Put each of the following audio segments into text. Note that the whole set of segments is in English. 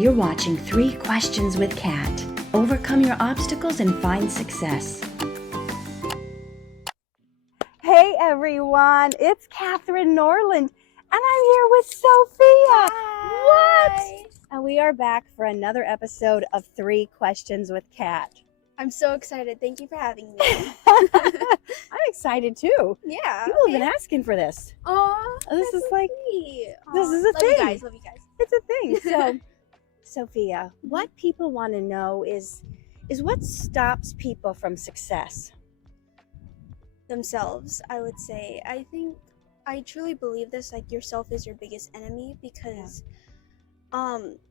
You're watching 3 Questions with Kat. Overcome your obstacles and find success. Hey everyone, it's Catherine Norland, and I'm here with Sophia. Hi. What? And we are back for another episode of 3 Questions with Kat. I'm so excited. Thank you for having me. I'm excited too. Yeah. People have been asking for this. Aw, This is like, sweet. this is a Love thing. You guys. Love you guys. It's a thing. So, Sophia, what people want to know is what stops people from success? Themselves, I would say. I truly believe this. Like, yourself is your biggest enemy because,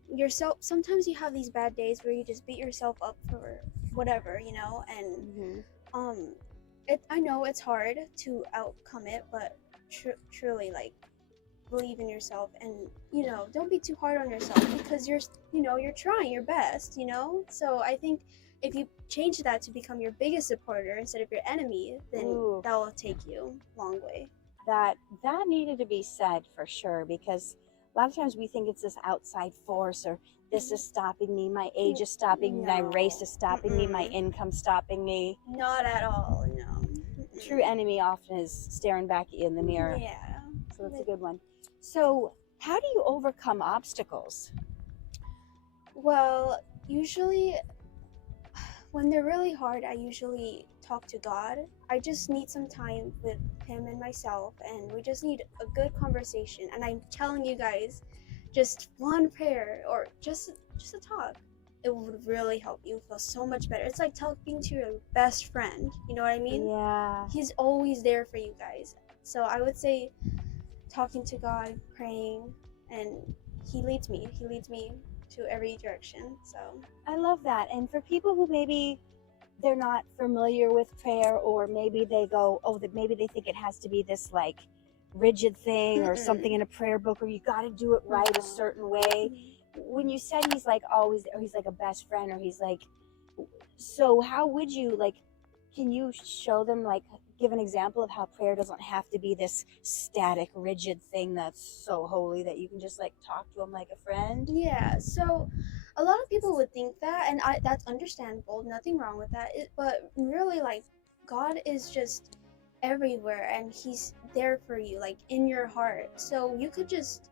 yourself. Sometimes you have these bad days where you just beat yourself up for whatever, and I know it's hard to outcome it, but truly, like, believe in yourself and don't be too hard on yourself because you're trying your best, so I think if you change that to become your biggest supporter instead of your enemy, then Ooh. that will take you a long way. That needed to be said for sure, because a lot of times we think it's this outside force, or this is stopping me, my age is stopping me, my race is stopping me, my income stopping me. Not at all. No. True enemy often is staring back at you in the mirror. Yeah. So that's a good one. So how do you overcome obstacles? Well, usually when they're really hard, I usually talk to God. I just need some time with him and myself, and we just need a good conversation. And I'm telling you guys, just one prayer or just a talk, it would really help you feel so much better. It's like talking to your best friend. You know what I mean? Yeah. He's always there for you guys. So I would say talking to God, praying, and he leads me to every direction. So I love that. And for people who maybe they're not familiar with prayer, or maybe they go, maybe they think it has to be this like rigid thing or something in a prayer book, or you got to do it right a certain way. When you said he's like always, or he's like a best friend, or he's like, so how would you, like, can you show them, like, give an example of how prayer doesn't have to be this static, rigid thing that's so holy that you can just like talk to him like a friend? Yeah, so a lot of people would think that, and that's understandable, nothing wrong with that, but really, like, God is just everywhere, and he's there for you, like, in your heart. So you could just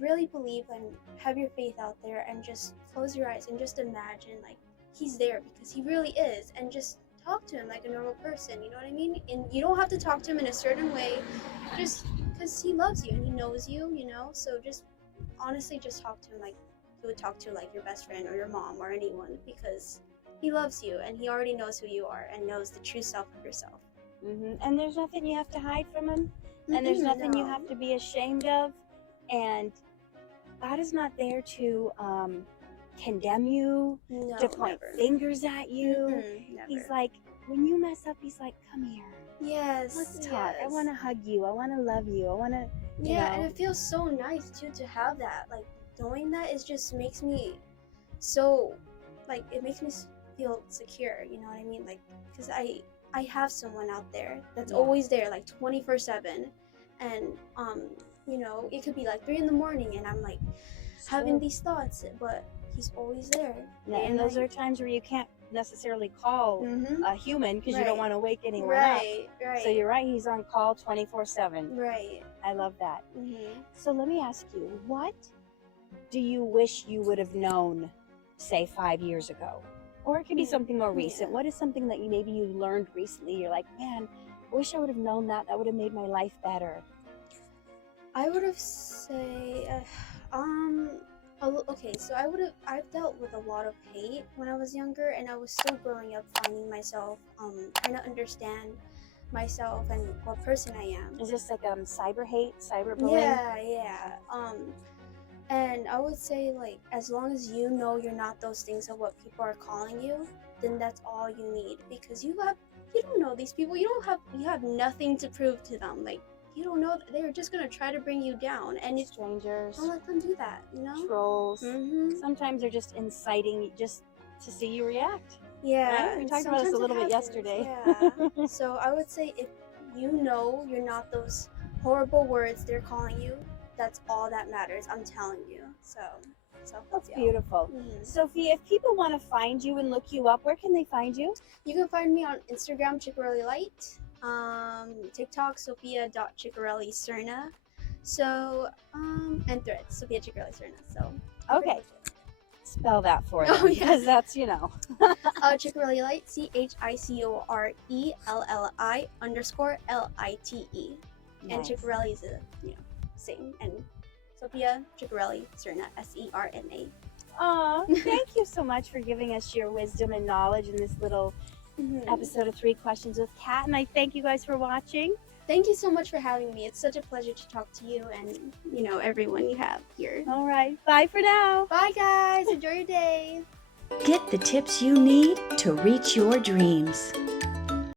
really believe and have your faith out there, and just close your eyes and just imagine, like, he's there because he really is, and just talk to him like a normal person, you know what I mean? And you don't have to talk to him in a certain way, just because he loves you and he knows you, so just honestly just talk to him like you would talk to, like, your best friend or your mom or anyone, because he loves you and he already knows who you are and knows the true self of yourself. And there's nothing you have to hide from him, and there's nothing you have to be ashamed of, and God is not there to condemn you, to point fingers at you. He's like, when you mess up, he's like, come here. Yes. Let's talk. I want to hug you. I want to love you. I want to, and it feels so nice too to have that. Like, knowing that is just makes me so, like, it makes me feel secure, you know what I mean? Like, because I have someone out there that's always there, like 24/7, and it could be like 3 a.m, and I'm like having these thoughts, but he's always there. Yeah, and those are times where you can't necessarily call a human because you don't want to wake anyone up. Right. So you're right, he's on call 24/7. Right. I love that. So let me ask you, what do you wish you would have known, say, 5 years ago? Or it could be something more recent. What is something that you learned recently? You're like, man, I wish I would have known that. That would have made my life better. I would have say, okay, so I've dealt with a lot of hate when I was younger, and I was still growing up, finding myself, trying to understand myself and what person I am. Is this like cyber hate, cyberbullying? Yeah. And I would say, like, as long as you know you're not those things of what people are calling you, then that's all you need, because you don't know these people. You have nothing to prove to them. Like, you don't know, they're just gonna try to bring you down, and strangers, don't let them do that, trolls. Sometimes they're just inciting just to see you react. Yeah, right? We talked about this a little bit yesterday. Yeah. So I would say, if you know you're not those horrible words they're calling you, that's all that matters, I'm telling you. So So That's yeah. beautiful. Sophia, if people want to find you and look you up, where can they find you? You can find me on Instagram, Chicorelli Light, TikTok, Sofia.Chicorelli Serna. So, and Threads, Sofia Chicorelli Serna. So, Okay. Spell that for them, Oh, yeah. because that's, you know. Chicorelli Light, ChiCorelli _LITE. And Nice. Chicorelli is same. And Sofia Chicorelli Serna, SERNA. Aw, thank you so much for giving us your wisdom and knowledge in this little episode of 3 Questions with Kat. And I thank you guys for watching. Thank you so much for having me. It's such a pleasure to talk to you and, everyone you have here. All right. Bye for now. Bye, guys. Enjoy your day. Get the tips you need to reach your dreams.